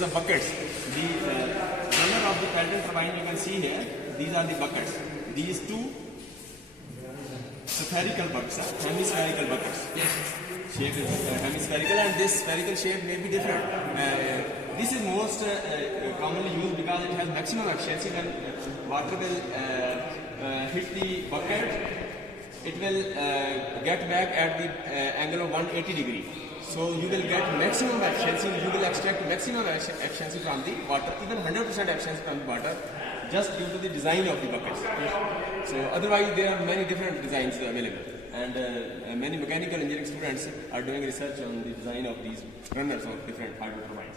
is a buckets. The runner of the Pelton turbine you can see here. These are the buckets. These two spherical buckets, hemispherical buckets. Shape is hemispherical, and this spherical shape may be different. This is most commonly used because it has maximum efficiency. When water will hit the bucket, it will get back at the angle of 180 degree. So you will get maximum efficiency, you will extract maximum efficiency from the water, even 100% efficiency from the water, just due to the design of the buckets. So otherwise there are many different designs available, and many mechanical engineering students are doing research on the design of these runners of different hydro turbines.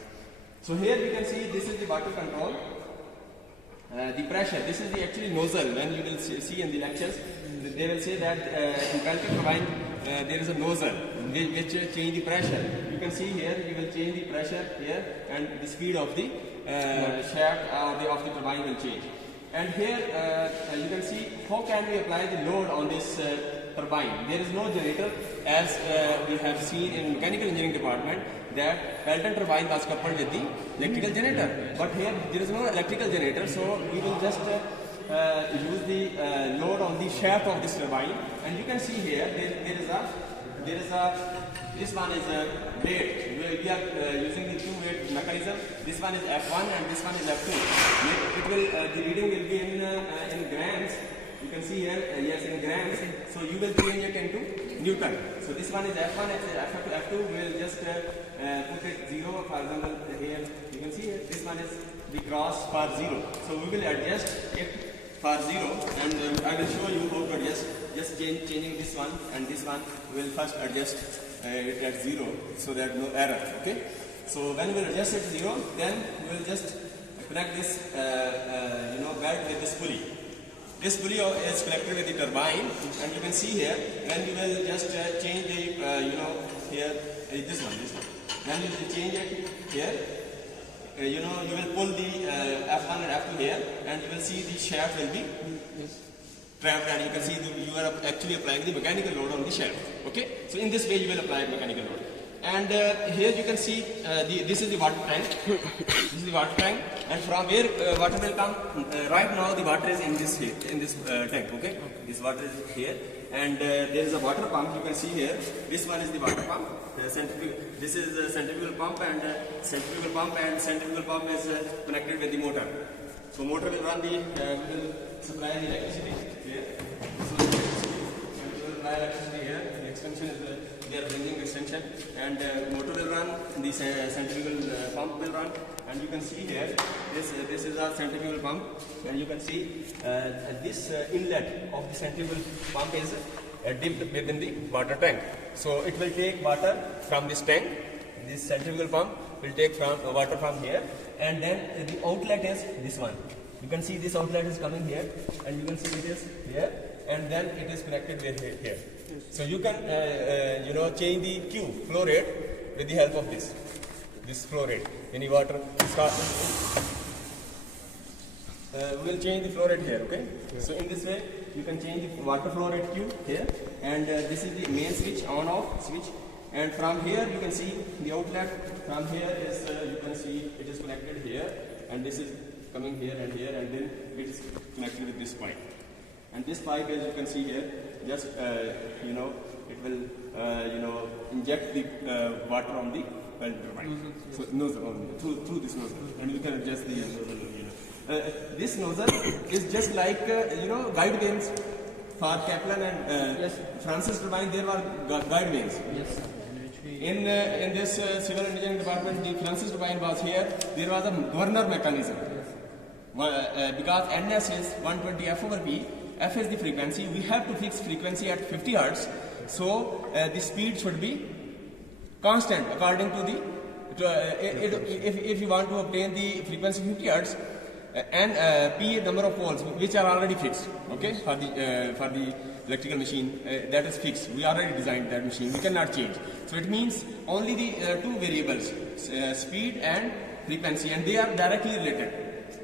So here we can see this is the water control. The pressure, this is the actually nozzle. When you will see in the lectures, they will say that in Pelton turbine there is a nozzle which change the pressure. You can see here, you will change the pressure here, and the speed of the shaft of the turbine will change. And here you can see how can we apply the load on this turbine. There is no generator, as we have seen in mechanical engineering department, that Pelton turbine was coupled with the electrical generator. But here there is no electrical generator, so we will just use the load on the shaft of this turbine. And you can see here this one is a weight. We are using the two weight mechanism. This one is F1 and this one is F2. It will the reading will be in grams. You can see here, yes, in grams. So you will change it into Newton. So this one is F1, F2, F2. We will just put it 0. For example, here you can see here, this one is the cross for 0. So we will adjust it for 0, and I will show you how to adjust. Just changing this one and this one. We will first adjust it at 0, so that no error. Okay. So when we will adjust it 0, then we will just connect this belt with this pulley. This pulley is connected with the turbine, and you can see here when you will just change the here this one. When you change it here, you will pull the F1 and F2 here, and you will see the shaft will be trapped, and you can see you are actually applying the mechanical load on the shaft. Okay, so in this way you will apply mechanical load. And here you can see this is the water tank. This is the water tank, and from where water will come. Right now the water is in this tank. Okay, this water is here, and there is a water pump. You can see here. This one is the water pump. This is the centrifugal pump, and centrifugal pump is connected with the motor. So motor will run will supply the electricity here. So will supply electricity here. The extension is they are bringing extension, and motor will run. The centrifugal pump will run, and you can see here this is our centrifugal pump, and you can see this inlet of the centrifugal pump is dipped within the water tank. So it will take water from this tank. This centrifugal pump will take water from here, and then the outlet is this one. You can see this outlet is coming here, and you can see it is here, and then it is connected with here. So you can change the flow rate with the help of this flow rate. Any water we will change the flow rate here. Okay. So in this way you can change the water flow rate Q here, and this is the main switch, on off switch. And from here you can see the outlet. From here is you can see it is connected here, and this is coming here, and then it is connected with this pipe. And this pipe, as you can see here, just it will inject the water on the Pelton turbine. So nozzle through this nozzle, and you can adjust the nozzle. This nozzle is just like guide vanes for Kaplan and Francis turbine. There were guide vanes. Yes. In this civil engineering department, the Francis turbine was here. There was a governor mechanism. Because NS is 120 F/P. F is the frequency. We have to fix frequency at 50 Hz. So the speed should be constant according to the. If you want to obtain the frequency 50 Hz, and P number of poles which are already fixed. Okay, for the electrical machine that is fixed. We already designed that machine. We cannot change. So it means only the two variables, speed and frequency, and they are directly related.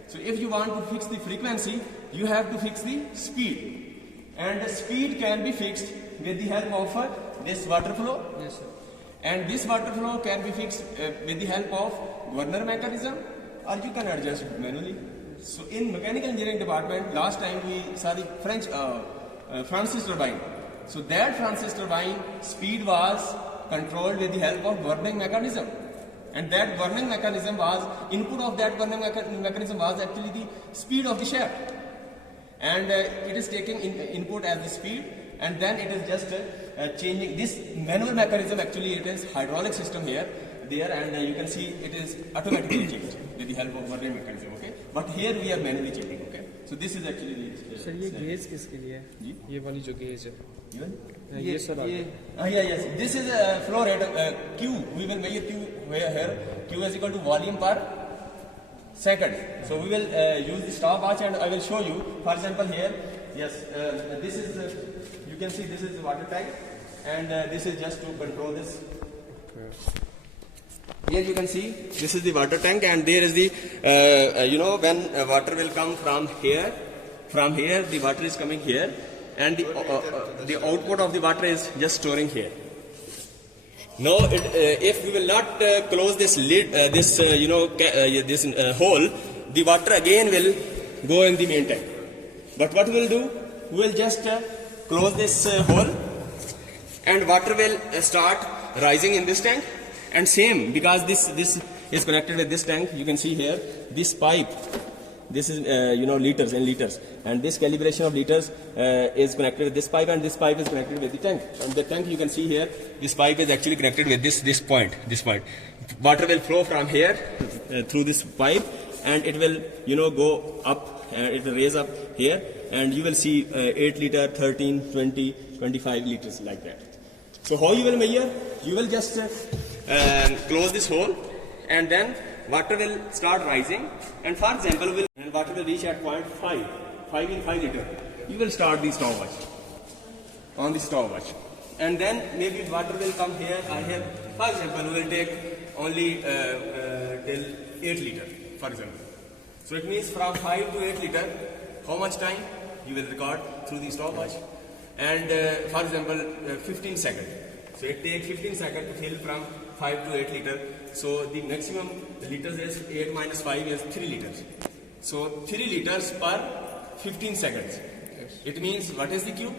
So if you want to fix the frequency, you have to fix the speed, and the speed can be fixed with the help of this water flow. Yes, sir. And this water flow can be fixed with the help of governor mechanism, or you can adjust it manually. So in mechanical engineering department, last time we saw the French Francis turbine. So that Francis turbine speed was controlled with the help of governing mechanism. And that governing mechanism was, input of that governing mechanism was actually the speed of the shaft. And it is taking input as the speed, and then it is just changing this manual mechanism. Actually it is hydraulic system here there, and you can see it is automatically changed with the help of governing mechanism. Okay, but here we are manually changing. Okay, so this is actually the sir ये gauge किसके लिए है? जी? ये वाली जो gauge है ये sir yes, this is flow rate Q. We will measure Q where here Q is equal to volume per second. So we will use the stopwatch, and I will show you. For example, here, yes, this is you can see this is the water tank, and this is just to control this. Here you can see this is the water tank, and there is the when water will come from here the water is coming here, and the output of the water is just storing here. Now, if we will not close this lid, this hole, the water again will go in the main tank. But what we will do, we will just close this hole, and water will start rising in this tank. And same, because this is connected with this tank, you can see here this pipe. This is liters and liters, and this calibration of liters is connected with this pipe, and this pipe is connected with the tank. And the tank, you can see here, this pipe is actually connected with this point. Water will flow from here through this pipe, and it will go up, it will raise up here, and you will see 8 liter, 13, 20, 25 liters like that. So how you will measure? You will just close this hole, and then water will start rising, and for example, water will reach at 0.5, 5 in 5 liter. You will start the stopwatch on the stopwatch, and then maybe water will come here or here. For example, we will take only till 8 liter, for example. So it means from 5 to 8 liter, how much time you will record through the stopwatch, and for example, 15 seconds. So it takes 15 seconds to fill from 5 to 8 liter. So the maximum liters is 8 minus 5 is 3 liters. So 3 liters per 15 seconds. It means what is the Q?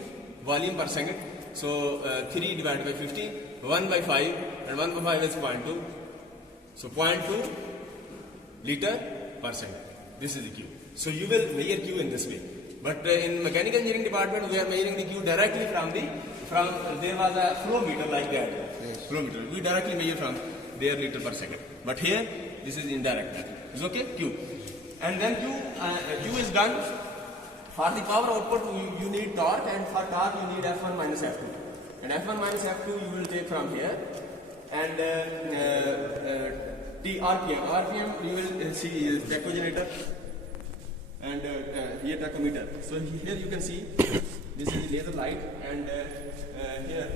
Volume per second. So 3 divided by 15, 1 by 5, and 1 by 5 is 0.2. So 0.2 liter per second. This is the Q. So you will measure Q in this way. But in mechanical engineering department, we are measuring the Q directly from there was a flow meter like that. Yes. Flow meter. We directly measure from there liter per second. But here, this is indirect. It's okay? Q. And then Q is done. For the power output, you need torque, and for torque, you need F1 minus F2. And F1 minus F2 you will take from here. And RPM. RPM you will see is tachometer. And here tachometer. So here you can see this is the laser light, and here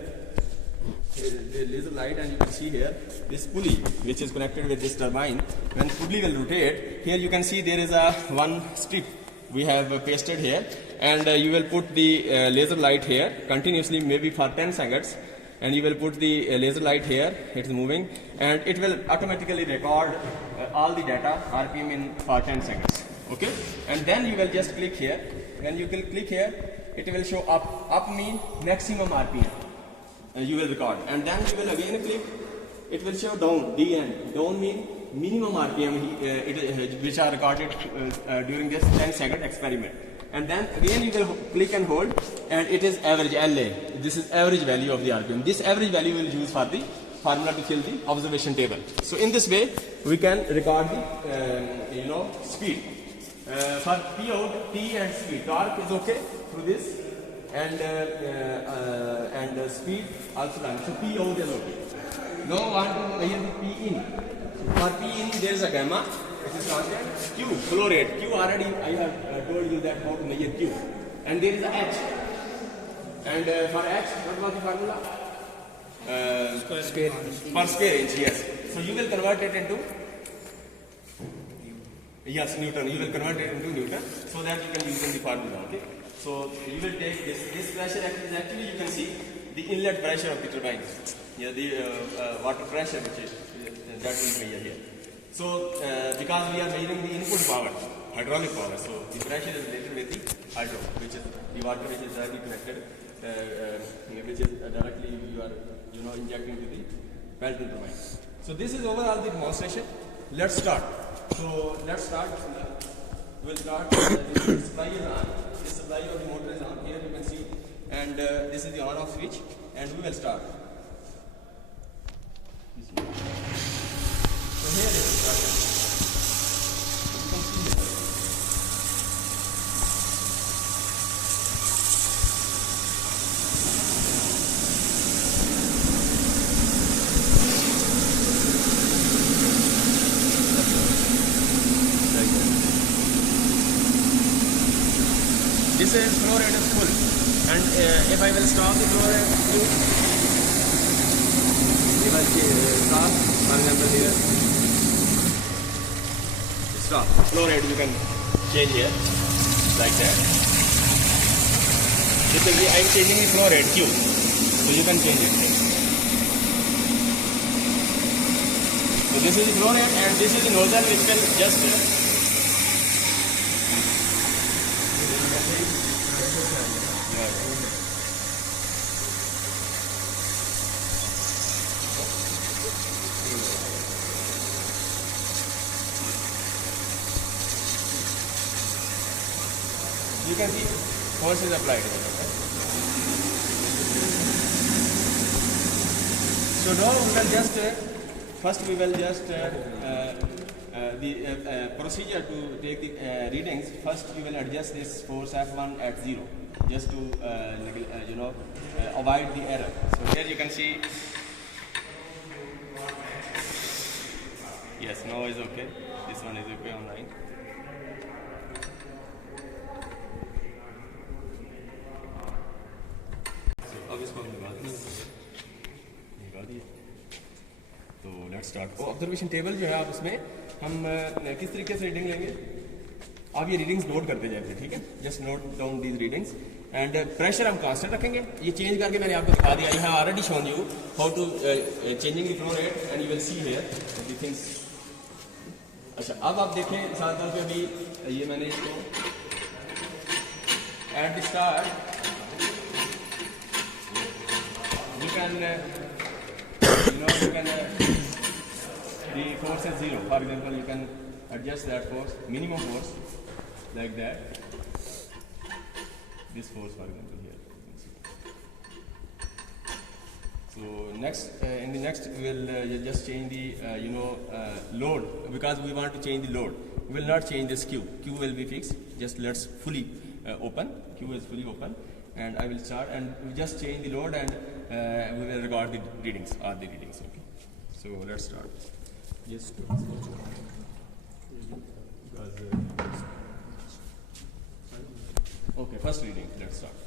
the laser light, and you can see here this pulley which is connected with this turbine. When pulley will rotate, here you can see there is a one strip we have pasted here, and you will put the laser light here continuously, maybe for 10 seconds, and you will put the laser light here. It is moving, and it will automatically record all the data RPM in for 10 seconds. Okay, and then you will just click here. When you will click here, it will show up. Up mean maximum RPM. You will record, and then you will again click. It will show down. DN. Down mean minimum RPM which are recorded during this 10-second experiment. And then again you will click and hold, and it is average LA. This is average value of the RPM. This average value will use for the formula to fill the observation table. So in this way we can record the speed. For P out, T and speed. Torque is okay through this, and speed also done. So P out is okay. Now I want to measure the P in. For P in there is a gamma. It is constant. Q, flow rate. Q already I have told you that how to measure Q. And there is a H. And for H, what was the formula? Square. Per square inch, yes. So you will convert it into Newton. You will convert it into Newton, so that you can use in the formula. Okay. So you will take this pressure is actually, you can see the inlet pressure of the turbine. Yeah, the water pressure which is that will measure here. So because we are measuring the input power, hydraulic power, so the pressure is related with the hydro, which is the water which is directly connected, which is directly you are injecting to the Pelton turbine. So this is overall the demonstration. Let's start. So let's start. We'll start. The supply is on. The supply of the motor is on. Here you can see, and this is the on-off switch, and we will start. So here is the starter. You can see it. This is flow rate is full, and if I will stop the flow rate, if I stop, for example here, stop. Flow rate you can change here, like that. This will be, I am changing the flow rate Q, so you can change it. So this is the flow rate, and this is the nozzle which will just you can see force is applied. So now we will just first we will just the procedure to take the readings. First we will adjust this force F1 at 0 just to avoid the error. So here you can see. Yes, now is okay. This one is okay online. अब इसको हम निकाल दिए। तो let's start. Observation table जो है आप उसमें हम किस तरीके से रीडिंग लेंगे, आप ये रीडिंग्स नोट करते जाएंगे, ठीक है। Just note down these readings and pressure हम कांस्टेंट रखेंगे। ये चेंज करके मैंने आपको दिखा दिया। I have already shown you how to changing the flow rate and you will see here the things. अच्छा, अब आप देखें साथ तौर पे अभी ये मैंने इसको at the start you can the force is 0. For example, you can adjust that force, minimum force, like that. This force, for example, here. So next, in the next, we will just change the load, because we want to change the load. We will not change this Q. Q will be fixed. Just let's fully open. Q is fully open, and I will start, and we just change the load, and we will record the readings, all the readings. Okay. So let's start. Yes. Okay, first reading. Let's start.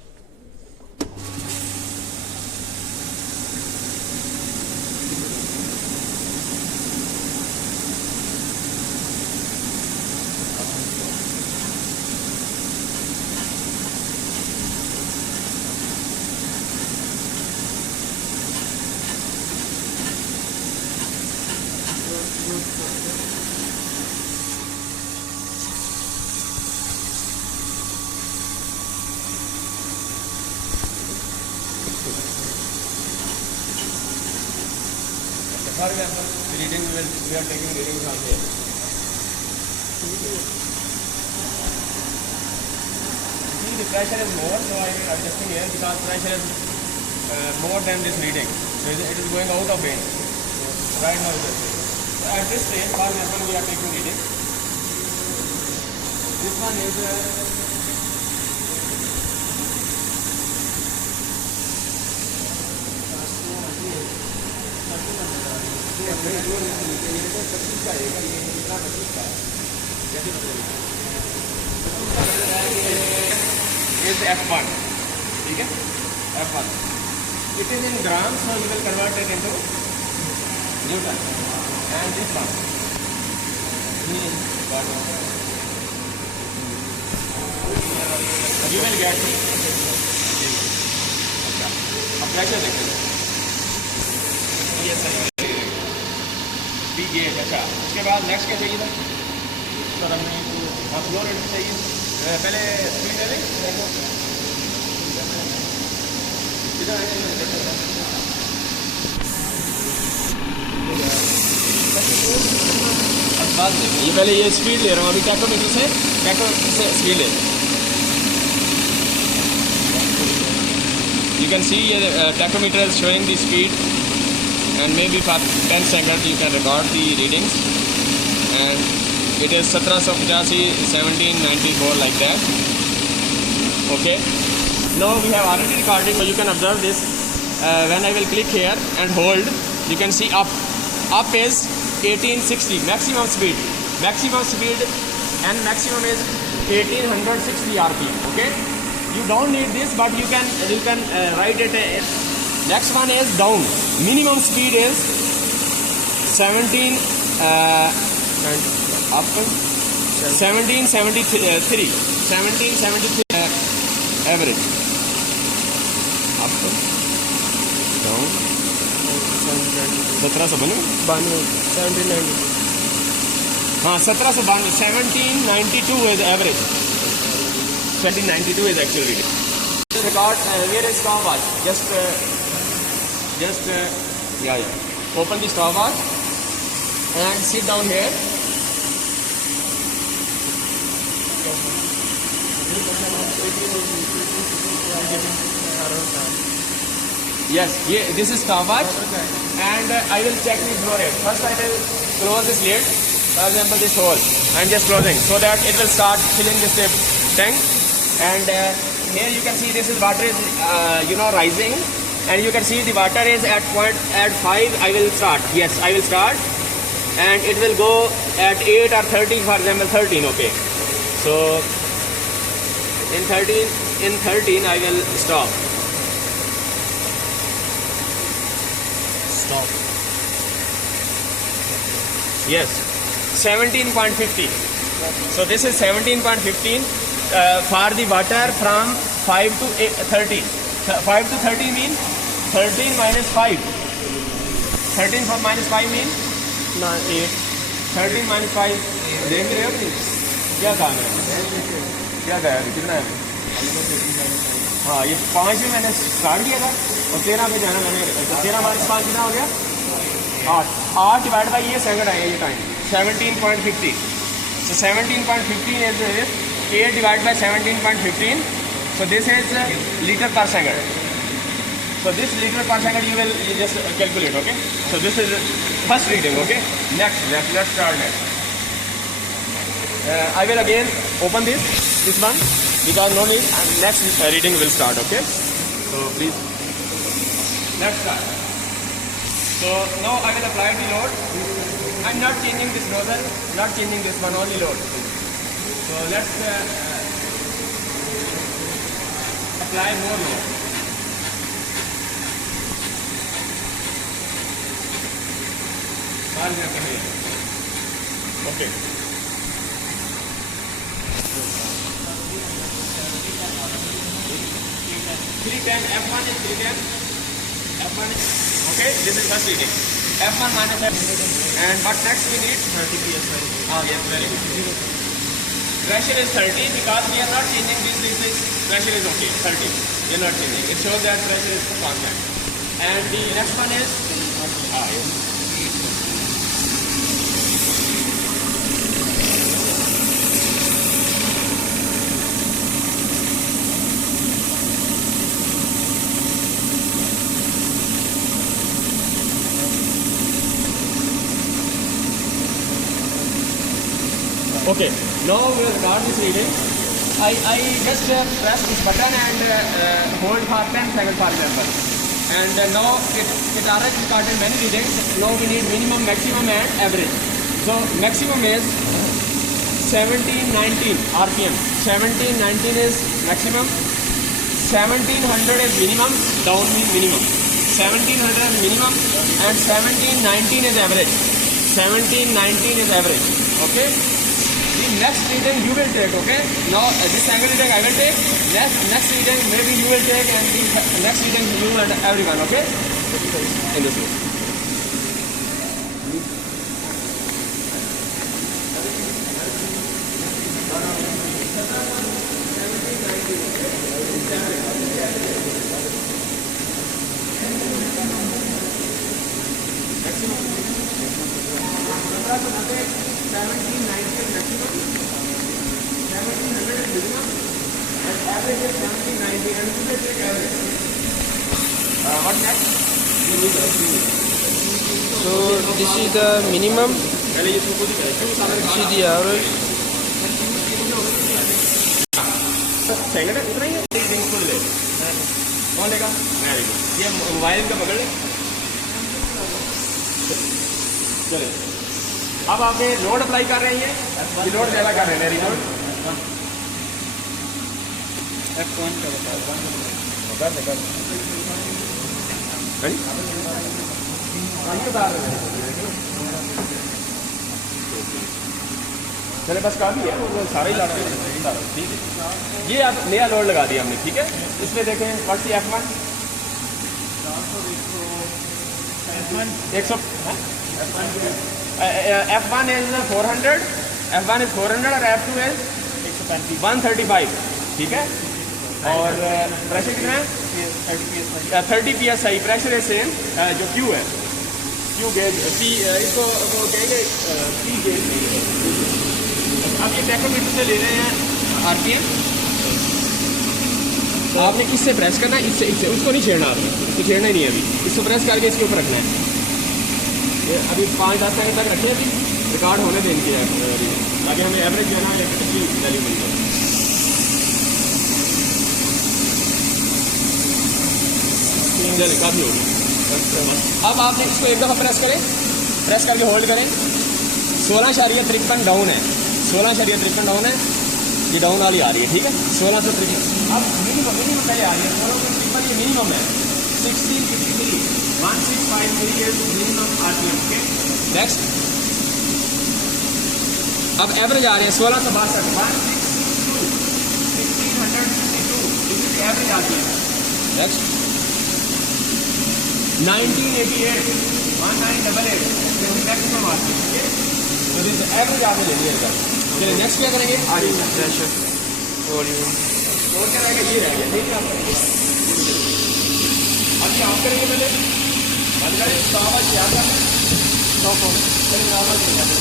For example, the reading we are taking readings from here. See, the pressure is more, so I am adjusting here because pressure is more than this reading. So it is going out of range. So right now it is. So at this stage, for example, we are taking reading. This one is is F1, ठीक है, F1. It is in grams, so you will convert it into Newton. And this one, you will get. Okay. Pressure देखें ये सही B gauge. अच्छा उसके बाद next क्या चाहिए था सर? हमें फ्लो रेट चाहिए। पहले स्पीड ले लें इधर बाद में ये पहले ये स्पीड ले रहा हूँ अभी टैकोमीटर से स्पीड ले। You can see the tachometer is showing the speed, and maybe for 10 seconds you can record the readings, and it is 1785, 1794 like that. Okay, now we have already recorded, so you can observe this. When I will click here and hold, you can see up is 1860 maximum speed, and maximum is 1860 rpm. Okay, you don't need this, but you can write it. Next one is down. Minimum speed is 1773 average. Up down 1792. हाँ 1792 is average. 1792 is actual reading. The record where is stopwatch? Open the stopwatch and sit down here. Yes, this is stopwatch, and I will check the flow rate. First I will close this lid, for example this hole. I am just closing so that it will start filling this tank. And here you can see this is water is rising, and you can see the water is at 5. I will start. Yes, I will start, and it will go at 8 or 13, for example 13. Okay, so in 13 I will stop. Yes, 17.50. So this is 17.15 for the water from 5 to 13. 5 to 13 means 13 minus 5. 13 from minus 5 means 8. 13 minus 5. देख रहे हो क्या काम है? क्या था यार? कितना है? हाँ ये 5 में मैंने स्टार्ट किया था और 13 पे जाना मैंने। 13 माइनस 5 कितना हो गया? 8 डिवाइड बाई ये सेकंड आएगा ये time 17.50. So 17.15 is 8 divided by 17.15. So this is liter per second. So this liter per second you just calculate. Okay. So this is first reading. Okay. Next let's start next. I will again open this one because no need, and next reading will start. Okay. So please let's start. So now I will apply the load. I'm not changing this nozzle, not changing this one, only load. So let's apply more load. Okay. F1 is 310. F1 is, okay, this is first reading. F1 minus F. And what next we need? 30 psi. Oh yes, very good. Pressure is 30 because we are not changing this. Pressure is okay, 30. We are not changing. It shows that pressure is constant. And the next one is yes. Okay, now we will record this reading. I just press this button and hold for 10 seconds, for example. And now it already recorded many readings. Now we need minimum, maximum and average. So maximum is 1719 RPM. 1719 is maximum. 1700 is minimum. Down means minimum. 1700 is minimum and 1719 is average. 1719 is average. Okay. next reading you will take, okay? Now this angle reading I will take, next reading maybe you will take, and the next reading you and everyone, okay? In this way. What next? So this is the minimum. This is the average. चाहिए ना इतना ही है, reading full ले। कौन लेगा? मैं लेगा। ये मोबाइल का पकड़ ले। चले। अब आपने लोड अप्लाई कर रहे हैं, ये लोड ज्यादा कर रहे हैं, रिलोड। F1 का बताओ। कर ले। हाँ जी? ये बता रहे हैं। चले बस काफी है, वो सारा ही लाना है, ठीक है। ये आप नया लोड लगा दिया हमने, ठीक है। इसमें देखें what's the F1 100 F1 is 400, F1 is 400 और F2 is 135, ठीक है। और प्रेशर कितना है? 30 psi। प्रेशर है सेम जो Q है, Q गेज P, इसको वो कहेंगे P गेज। अब ये टैकोमीटर से ले रहे हैं आरपीएम, तो आपने इससे प्रेस करना है, इससे उसको नहीं छेड़ना, आपने इसको छेड़ना ही नहीं है अभी। इसको प्रेस करके इसके ऊपर रखना है। ये अभी 5-10 सेकंड तक रखें, अभी रिकॉर्ड होने दें इनकी ताकि हमें एवरेज जो है ना अच्छी वैल्यू मिल जाए। काफ़ी होगी। अब आपने इसको एक दफ़ा प्रेस करें, प्रेस करके होल्ड करें। 16.53 डाउन है, 16.53 डाउन है, ये डाउन वाली आ रही है, ठीक है। 1653 अब मिनिमम पहले आ रही है, 1653 ये मिनिमम है। 1653 1653 is minimum RPM, okay. Next अब एवरेज आ रहे हैं 1662 1662 this is average RPM. Next 1988 1988 this is maximum RPM, okay. तो दिस एवरेज आपने ले लिया। चलिए नेक्स्ट क्या करेंगे? आगे प्रेशर वॉल्यूम और क्या रहेगा? ये रहेगा, ठीक है। अभी आप करेंगे पहले बंद करें, तो आवाज क्या आता है? चलिए आवाज नहीं आती।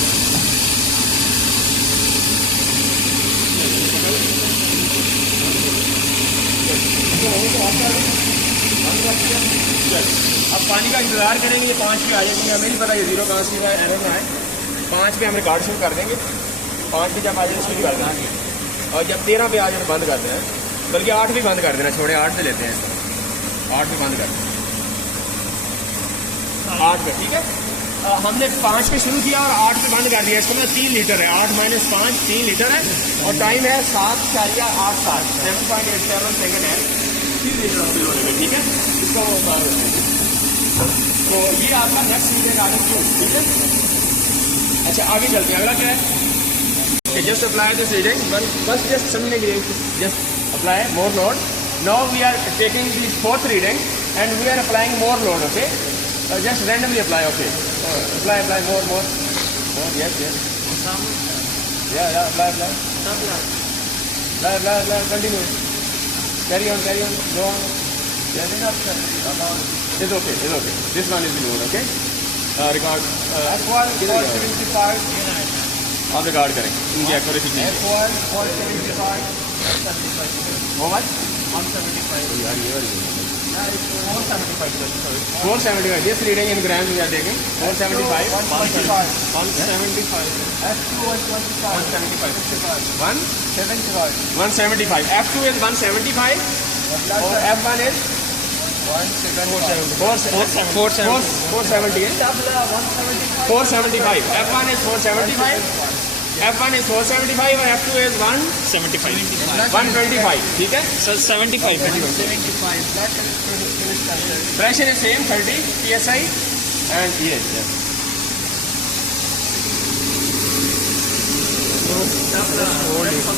अब पानी का इंतजार करेंगे, ये 5 पे आ जाएंगे। हमें नहीं पता ये 0 कहाँ से एरर में आए। 5 पे हम रिकॉर्ड शुरू कर देंगे। 5 पे जब आ जाए शुरू कर देंगे, और जब 13 पे आ जाए बंद कर देना, बल्कि 8 भी बंद कर देना, छोड़े 8 पे लेते हैं, 8 पे बंद कर देना, 8 पे, ठीक है। हमने 5 पे शुरू किया और 8 पे बंद कर दिया। इसको मतलब 3 लीटर है, 8 - 5 3 लीटर है, और टाइम है 7.87 7.87 सेकेंड है। 3 लीटर ऑफ फ्यूल होने में, ठीक है। इसको तो ये आपका नेक्स्ट रीडिंग आगे क्यों, ठीक है। अच्छा आगे चलते हैं, अगला क्या है? जस्ट अप्लाई दिस रीडिंग, बस जस्ट समझने के लिए just apply more load. Now we are taking the 4th reading and we are applying more load, okay. Just randomly apply, okay. Apply more yes या apply continue, carry on go on. It's okay. This one is the load, okay. Record F1 475 आप record करें इनकी accuracy की। F1 475 how much? 175 यार ये वाली 475 this reading in grams we are taking 475 175 F2 is 175 F2 is 175 और F1 is 470 475 F1 is 475 F1 is 475 और F2 is 125 ठीक है sir 75 pressure is same 30 psi and yes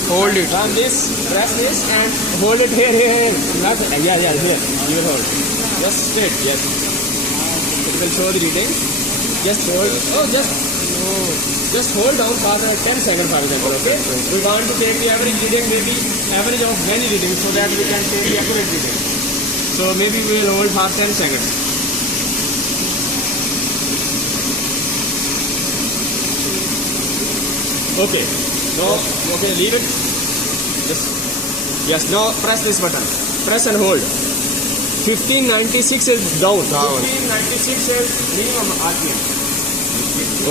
Hold it. From this, press this and hold it here. Not, yeah, here. You will hold. Just straight, yes. It will show the reading. Just hold. Just hold down for 10 seconds, for example. Okay. We want to take the average reading, maybe average of many readings, so that we can take the accurate reading. So maybe we will hold for 10 seconds. Okay. Now, okay, leave it. Yes, now press this button. Press and hold. 1596 is down. 1596 is minimum RPM.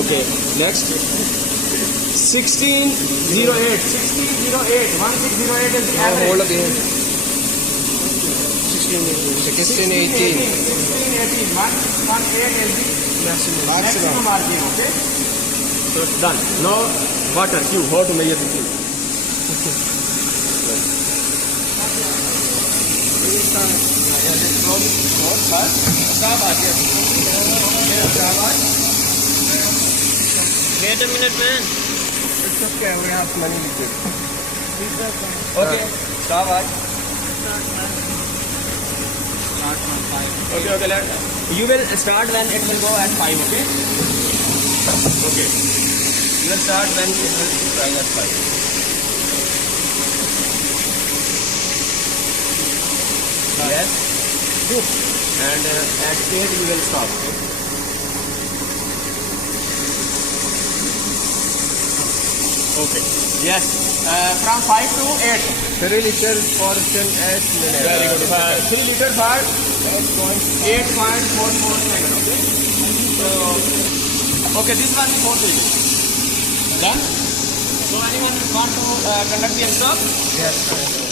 Okay, next. 1608. 1608 is average. Hold again. 16, 18. 1618. 118 is the maximum RPM. Okay. So it's done. Now water. How to measure the Q? Wait a minute, man. It's okay, we have many liquid. Okay. Stop. Okay. You will start when it will go at 5. Okay. Okay. You will start when it will rise at 5. Yes. Good. And at 8 you will stop. Okay. Yes. From 5 to 8. 3 liters for 10 minutes. Very good. 3 liters for 8.44 seconds. Okay. So, okay, this one is 4 liters. Done. So anyone want to conduct the exam? Yes, sir.